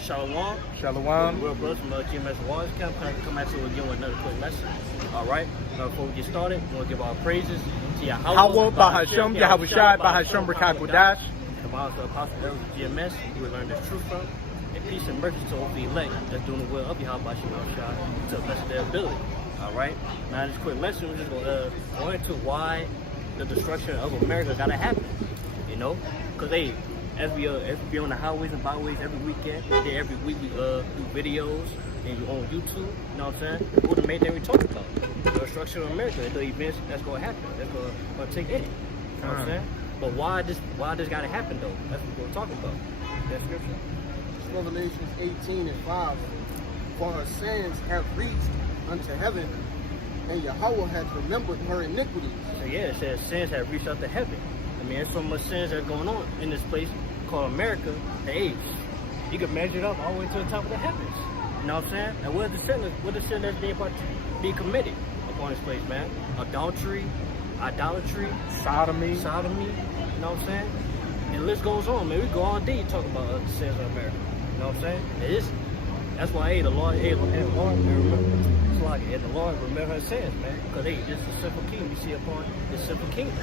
Shalom. Shalom. Real brothers from GMS Waters Camp. Come at you again with another quick lesson. All right. Now, before we get started, we want to give our praises to Yahweh, Bahashem, Yahushai, Bahashem, Rakakodash. The Bible Apostle Elders of GMS, who will learn this truth from. And peace and mercy to all the elect that's doing the will of Yahweh Shemashah to the best of their ability. All right. Now, this quick lesson, we're just going to go into why the destruction of America got to happen. You know, because as we be on the highways and byways every weekend, every week we do videos and you on YouTube. You know what I'm saying? What the main thing we talk about? The destruction of America, the events that's going to happen, that's going to take in it. You know what I'm saying? But why this got to happen though? That's what we're talking about. That scripture. Revelations 18:5. For her sins have reached unto heaven, and Yahweh hath remembered her iniquities. So yeah, it says sins have reached up to heaven. I mean, there's so much sins that are going on in this place called America. Hey, you can measure it up all the way to the top of the heavens. You know what I'm saying? And what the sin that's being committed upon this place, man? Adultery, idolatry, Sodomy. You know what I'm saying? And the list goes on, man. We go all day talking about the sins of America. You know what I'm saying? That's why, the Lord, the Lord remember her sins, man. Because, this is a sinful king we see upon this sinful kingdom.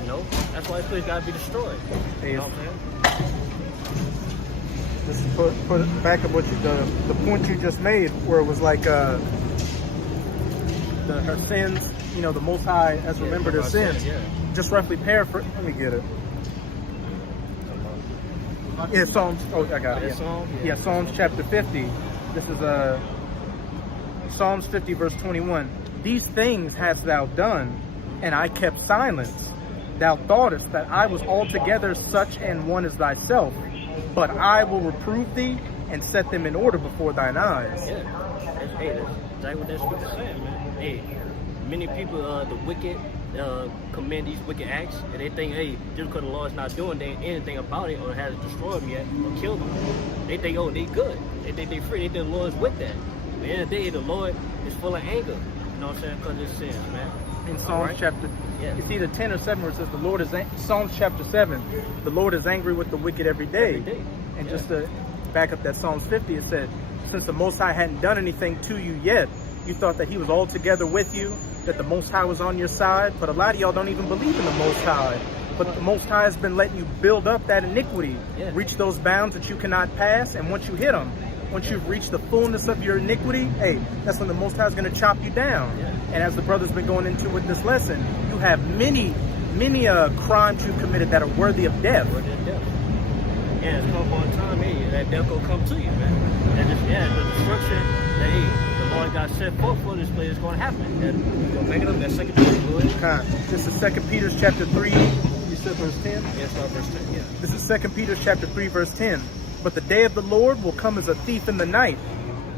You know, that's why this place got to be destroyed. You know what I'm saying? Just put back up the point you just made, where it was like her sins. You know, the Most High has remembered her sins. Yeah. Just roughly paraphrase. Let me get it. Yeah, Psalms. Oh, I got it. Yeah, Psalms chapter 50. This is Psalms 50 verse 21. These things hast thou done, and I kept silence. Thou thoughtest that I was altogether such an one as thyself, but I will reprove thee and set them in order before thine eyes. Yeah, that's exactly what that scripture saying, man. Hey, many people, the wicked, commit these wicked acts, and they think, just because the Lord's not doing anything about it or hasn't destroyed them yet or killed them, they think, they good. They think they free. They think the Lord's with that. At the end of the day, the Lord is full of anger. You know what I'm saying? Because it's sins, man. In Psalms chapter, it's either 10 or 7 where it says Psalms chapter 7, the Lord is angry with the wicked every day. And just to back up that Psalms 50, it said, since the Most High hadn't done anything to you yet, you thought that he was all together with you, that the Most High was on your side. But a lot of y'all don't even believe in the Most High. But the Most High has been letting you build up that iniquity, reach those bounds that you cannot pass, and once you hit them, once you've reached the fullness of your iniquity, that's when the Most High is going to chop you down. And as the brother's been going into with this lesson, you have many crimes you committed that are worthy of death. Yeah, it's come upon time, that death will come to you, man. And the destruction that the Lord got set forth for this place is going to happen. And we'll make it up that 2 Peter. This is 2 Peter chapter 3. You said verse 10? Yes, verse 10, yeah. This is 2 Peter chapter 3, verse 10. But the day of the Lord will come as a thief in the night,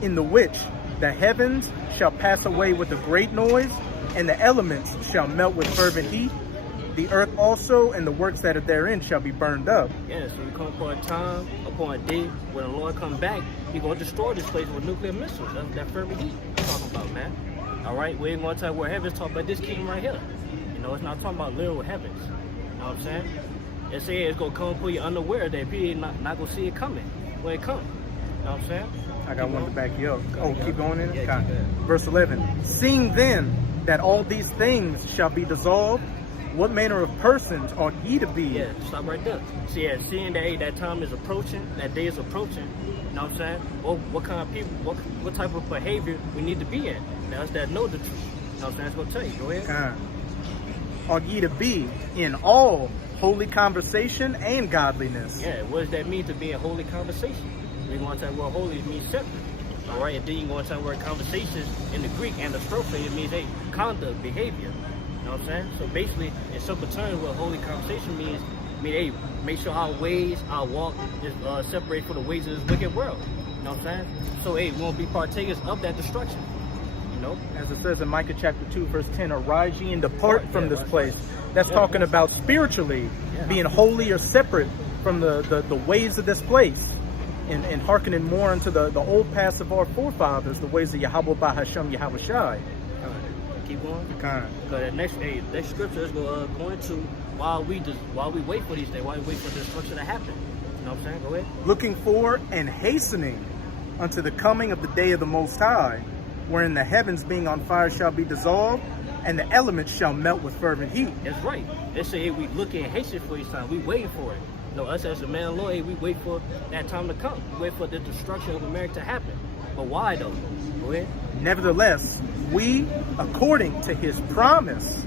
in the which the heavens shall pass away with a great noise, and the elements shall melt with fervent heat. The earth also and the works that are therein shall be burned up. Yeah, so we come upon a time, upon a day, when the Lord comes back, He's going to destroy this place with nuclear missiles. That's that fervent heat we're talking about, man. All right, we ain't going to tell you where heaven's talking about this kingdom right here. You know, it's not talking about literal heavens. You know what I'm saying? It says it's going to come and put you unaware that people not going to see it coming when it comes. You know what I'm saying? I got one to back you up. Keep going in it? Yeah, Verse 11. Seeing then that all these things shall be dissolved, what manner of persons ought ye to be? Yeah, stop right there. See, seeing that that time is approaching, that day is approaching, you know what I'm saying? What kind of people, what type of behavior we need to be in? That's that know the truth. You know what I'm saying? That's going to tell you. Go ahead. Ought ye to be in all holy conversation and godliness. Yeah, what does that mean to be in holy conversation? We're going to tell word holy means separate. All right, and then you're going to tell word conversations in the Greek and the strophe, it means conduct, behavior. You know what I'm saying? So basically, in simple terms, what holy conversation means, make sure our ways, our walk is separate from the ways of this wicked world. You know what I'm saying? So, we won't be partakers of that destruction. You know? As it says in Micah chapter 2, verse 10, arise ye and depart from this place. That's talking about spiritually being holy or separate from the ways of this place. And hearkening more unto the old paths of our forefathers, the ways of Yahweh Bahashem Yahushai. Keep going. Because that next scripture is going to go into while we wait for these things, while we wait for the destruction to happen. You know what I'm saying? Go ahead. Looking for and hastening unto the coming of the day of the Most High, wherein the heavens being on fire shall be dissolved, and the elements shall melt with fervent heat. That's right. They say, hey, we looking and hasten for this time. We waiting for it. You know, us as a man of law, hey, we wait for that time to come. We wait for the destruction of America to happen. But why though? Go ahead. Nevertheless, we, according to his promise,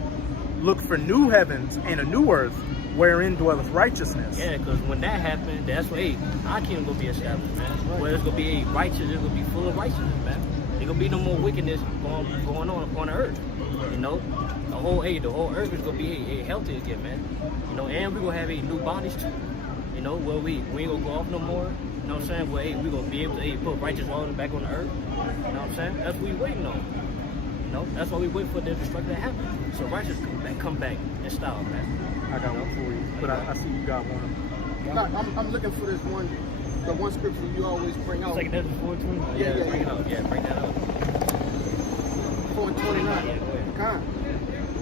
look for new heavens and a new earth, wherein dwelleth righteousness. Yeah, because when that happens, that's when, hey, our kingdom will be established, man. Where it's going to be a righteous, it's going to be full of righteousness, man. There going to be no more wickedness going on upon the earth. You know, the whole earth is going to be healthy again, man. You know, and we're going to have new bodies too. You know, where we ain't going to go off no more. You know what I'm saying? Well, hey, we're going to be able to put righteous order back on the earth. You know what I'm saying? That's what we waiting on. You know, that's why we wait for the destruction to happen. So righteous come back in style, man. I got one for you, but I see you got one. I'm looking for this one, the one scripture you always bring out. It's like that's 4:20. Yeah. Bring it out. Yeah, bring that out. 4:29. Yeah, go ahead.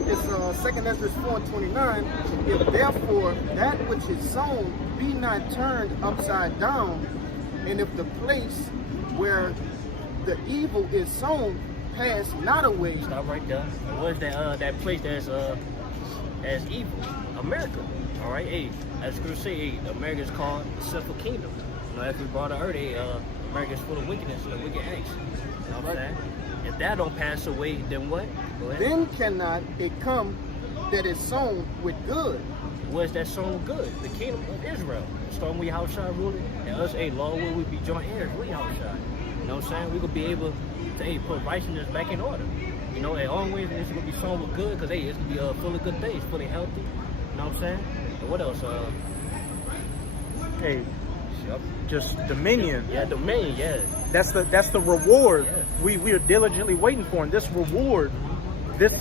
It's 2 Ezra 4:29. If therefore that which is sown be not turned upside down, and if the place where the evil is sown pass not away. Stop right there. What's that place that's evil? America. All right. Hey, as Scripture say, hey, America is called the sinful kingdom. You know, as we brought out earlier, America is full of wickedness and wicked acts. You know what I'm saying? If that don't pass away, then what? Go ahead. Then cannot it come that is sown with good. What's that sown good? The kingdom of Israel. Starting with Yahushua ruling, and us, hey, Lord, will we be joint heirs with Yahushua? You know what I'm saying? We're going to be able to, hey, put righteousness back in order. You know, and always it's going to be sown with good, because, hey, it's going to be full of good things, fully healthy. You know what I'm saying? And what else? Hey, just dominion. Yeah, dominion, yeah. That's the reward Yeah. we are diligently waiting for. And this reward, this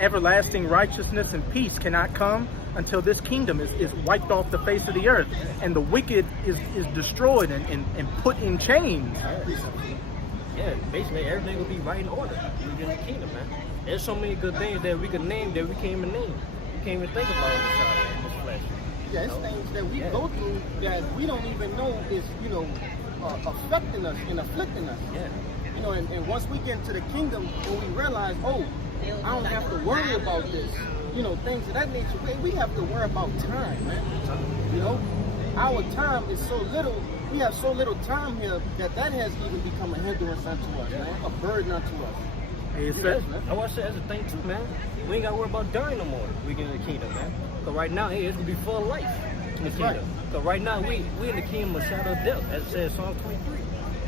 everlasting righteousness and peace cannot come until this kingdom is wiped off the face of the earth, and the wicked is destroyed and put in chains. Yeah, basically everything will be right in order in the kingdom, man. There's so many good things that we could name that we can't even name. We can't even think about in this flesh. Yeah, it's things that we go through that we don't even know is, affecting us and afflicting us. Yeah. You know, and once we get into the kingdom and we realize, oh, I don't have to worry about this, things of that nature. We have to worry about time, man. You know, our time is so little. We have so little time here that has even become a hindrance unto us, man, a burden unto us. Hey, I want to say that's the thing too, man. We ain't got to worry about dying no more. We get in the kingdom, man. Because right now, hey, it's going to be full of life in the kingdom. Right. Because right now, we in the kingdom of shadow of death, as it says in Psalm 23.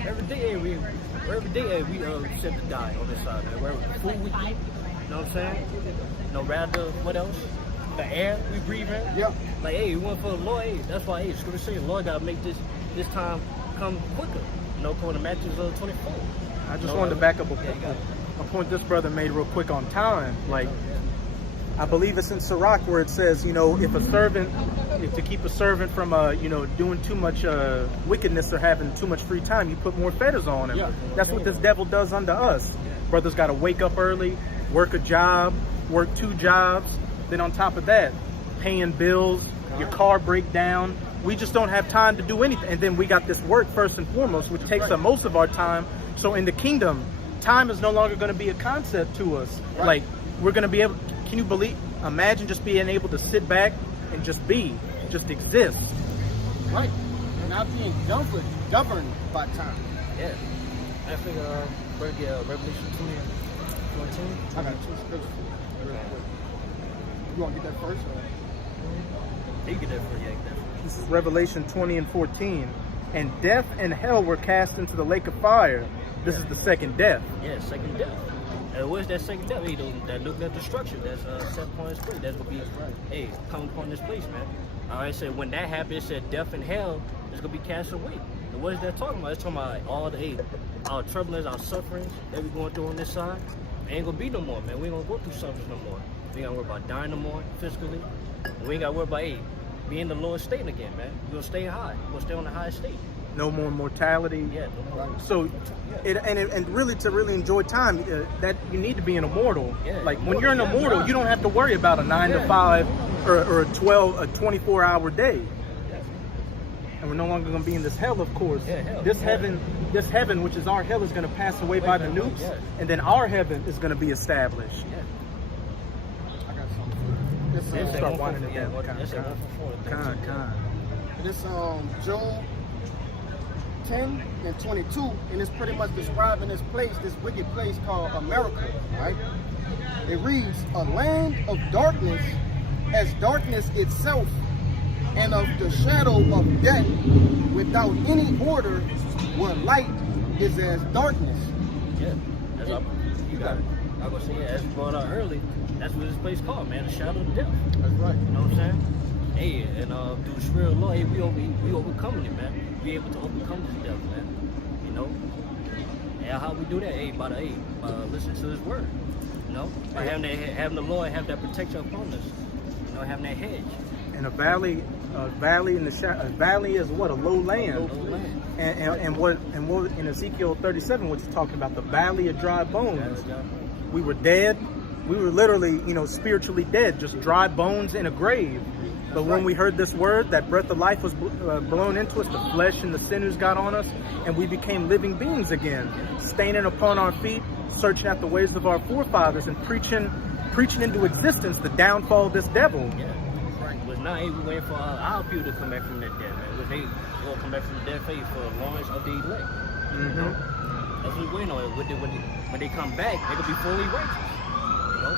Every day, we set to die on this side, man. Wherever the food we eat, you know what I'm saying? Rather, what else? The air we breathe in. Yeah. Like, hey, we went for the Lord. Hey, that's why, hey, Scripture says the Lord got to make this time come quicker. According to Matthew 24. I just wanted to back up a point this brother made real quick on time. Like, I believe it's in Sirach where it says, if to keep a servant from, doing too much wickedness or having too much free time, you put more fetters on him. Yeah. That's what this devil does unto us. Brothers got to wake up early, work a job, work 2 jobs. Then on top of that, paying bills, your car break down. We just don't have time to do anything. And then we got this work first and foremost, which takes up most of our time. So in the kingdom, time is no longer going to be a concept to us. Right. Like, we're going to be able, can you imagine just being able to sit back and just exist. Right. Not being governed by time. Yeah. I think we're going to get Revelation 20:14. I got 2 scriptures. You want to get that first? You get that for you. This is Revelation 20:14. And death and hell were cast into the lake of fire. This is the second death. Yeah, second death. What's that second death? Hey, that nuclear destruction that's set upon this place. That's going to be, come upon this place, man. All right, so when that happened, it said death and hell is going to be cast away. And what is that talking about? It's talking about all our troubles, our sufferings that we're going through on this side. Ain't going to be no more, man. We ain't going to go through sufferings no more. We ain't got to worry about dying no more physically. And we ain't got to worry about, being in the lowest state again, man. We're going to stay high. We're going to stay on the highest state. No more mortality. Yeah, no more. So, and really to really enjoy time, that you need to be an immortal. Yeah, like when you're an immortal, you don't have to worry about a 9 to 5 or a 24-hour day. and we're no longer going to be in this hell, of course. Yeah, hell. This heaven, which is our hell, is going to pass away by the nukes, and then our heaven is going to be established. Yeah. I got something. This Start winding it down. This Job 10 and 22, and it's pretty much describing this place, this wicked place called America, right? It reads, a land of darkness as darkness itself, and of the shadow of death, without any order, where light is as darkness. Yeah, that's you got it. I was saying, as brought out early, that's what this place called, man, the shadow of death. That's right. You know what I'm saying? Hey, and through the spirit of law, hey, we overcoming it, man. We able to overcome this death, man. You know? And how we do that? Hey, by listening to His word. You know, by having the Lord have that protection upon us. You know, having that hedge. And a valley in the a valley is what, a low land. And what in Ezekiel 37, which is talking about the valley of dry bones. We were dead. We were literally, spiritually dead, just dry bones in a grave. But when we heard this word, that breath of life was blown into us, the flesh and the sinews got on us, and we became living beings again, standing upon our feet, searching out the ways of our forefathers, and preaching into existence the downfall of this devil. Yeah. It was not even waiting for our people to come back from that dead, man. It was they going to come back from the dead faith for the loins of the elect. You know? That's what we're waiting on. When they come back, they're going to be fully righteous. You know?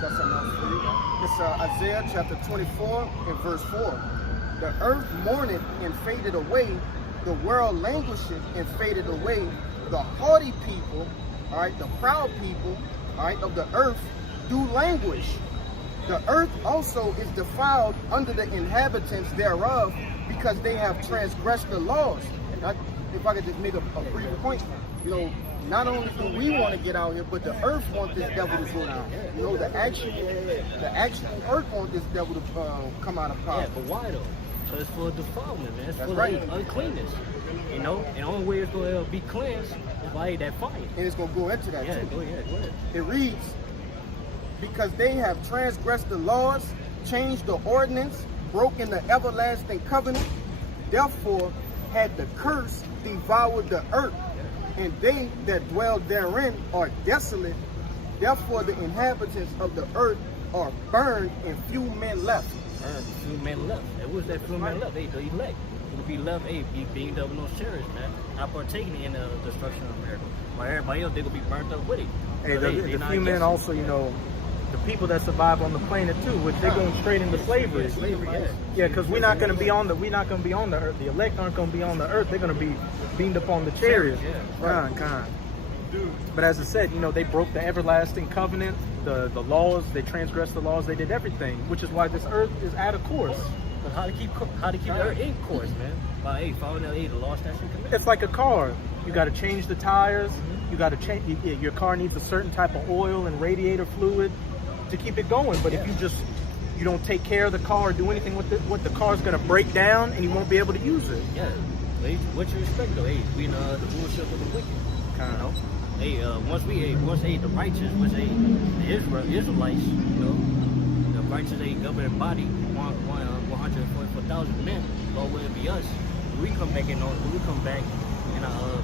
That's enough for you. It's Isaiah chapter 24 and verse 4. The earth mourneth and faded away. The world languisheth and faded away. The haughty people, all right, the proud people, all right, of the earth do languish. The earth also is defiled under the inhabitants thereof, because they have transgressed the laws. Now, if I could just make a brief point, not only do we want to get out here, but the earth wants this devil to go down. The actual earth wants this devil to come out of power. Yeah, but why though? So it's for defilement, man. It's That's for right. Uncleanness. And the only way it's going to be cleansed is by that fire. And it's going to go into that too. Go ahead. It reads, because they have transgressed the laws, changed the ordinance, broken the everlasting covenant, therefore had the curse devoured the earth, and they that dwell therein are desolate. Therefore the inhabitants of the earth are burned, and few men left. Few men left. It was that few men left. They the elect. It would be left, being double no serious, man. Not partaking in the destruction of America. While everybody else, they gonna be burnt up with it. Hey, the few men also, the people that survive on the planet too, which they're going straight into slavery. Yeah, because we're not going to be on the earth. The elect aren't going to be on the earth. They're going to be beamed up on the chariots. Kind. But as I said, they broke the everlasting covenant, the laws. They transgressed the laws. They did everything, which is why this earth is out of course. But how to keep the earth in course, man? By following the law, statutes, and commandments. It's like a car. You got to change the tires. You got to change. Your car needs a certain type of oil and radiator fluid to keep it going. But if you don't take care of the car or do anything with it, what the car's going to break down and you won't be able to use it. Yeah. What you expect though? Hey, we the bullshit with the wicked. Kind of. Hey, once the righteous, the Israelites, the righteous, governing body, 144,000 men, Lord, will it be us? When we come back in our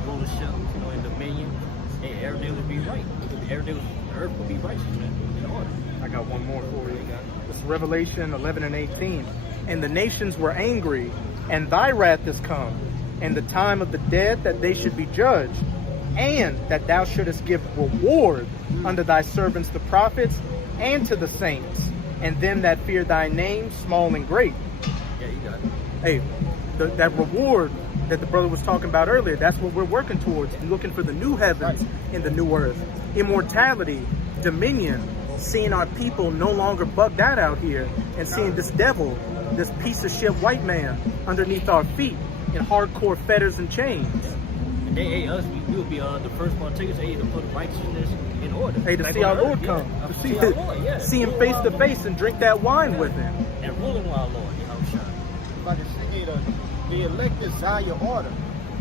rulership, in dominion, hey, everything will be right. The earth will be righteous, man. In order. I got one more for you. This is Revelation 11 and 18. And the nations were angry, and thy wrath is come, and the time of the dead that they should be judged, and that thou shouldest give reward unto thy servants the prophets, and to the saints, and them that fear thy name, small and great. Yeah, you got it. Hey, that reward that the brother was talking about earlier, that's what we're working towards, and looking for the new heavens and the new earth. Immortality, dominion, seeing our people no longer bugged out here, and seeing this devil, this piece of shit white man underneath our feet in hardcore fetters and chains. And they, us, we will be the first partakers, to put righteousness in order. Hey, to see our Lord come. To see our Lord, see him face to face and drink that wine with him. And ruling with our Lord, Like I said, the elect desire order,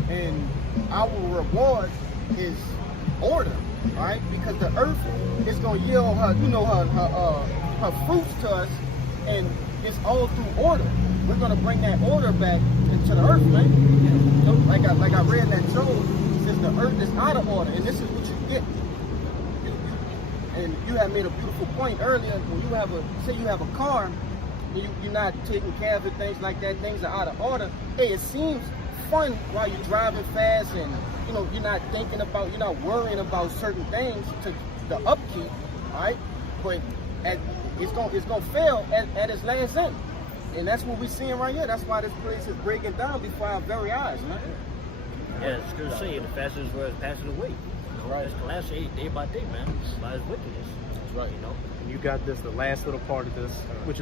and our reward is order, right? Because the earth is going to yield her, her fruits to us, and it's all through order. We're going to bring that order back into to the earth, man. You know, like I read that Job, it says the earth is out of order, and this is what you get. And you have made a beautiful point earlier. When you have say you have a car, and you're not taking care of it, things like that, things are out of order. Hey, it seems fun while you're driving fast, and you know you're not thinking about, you're not worrying about certain things to the upkeep, all right? But it's gonna fail at its last end, and that's what we're seeing right here. That's why this place is breaking down before our very eyes, man. Yeah, it's good to say the fastest word is passing away. Right. It's collapsing day by day, man. It's by his wickedness. That's right, you know. And you got this, the last little part of this, which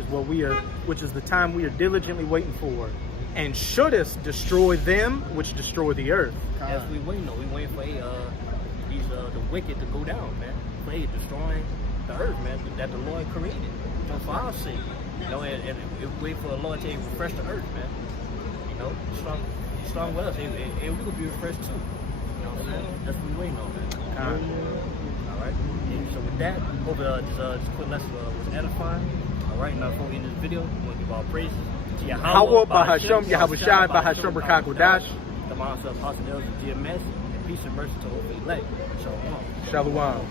is the time we are diligently waiting for. And shouldest destroy them which destroy the earth. As we waiting, we waiting for the wicked to go down, man. For destroying the earth, man, that the Lord created. You know, for our sake. You know, and we wait for the Lord to refresh the earth, man. You know, strong with us, and we will be refreshed too. You know what I'm saying? That's what we're waiting on, man. All right. And so with that, hope this quick lesson was edifying. All right. Now before we end this video, we want to give all praises to Yahweh, Bahashem, Yahushai, Bahashem, B'Kakodash, the Master Apostles of GMS, and peace and mercy to all the elect. Shalom. Shalom.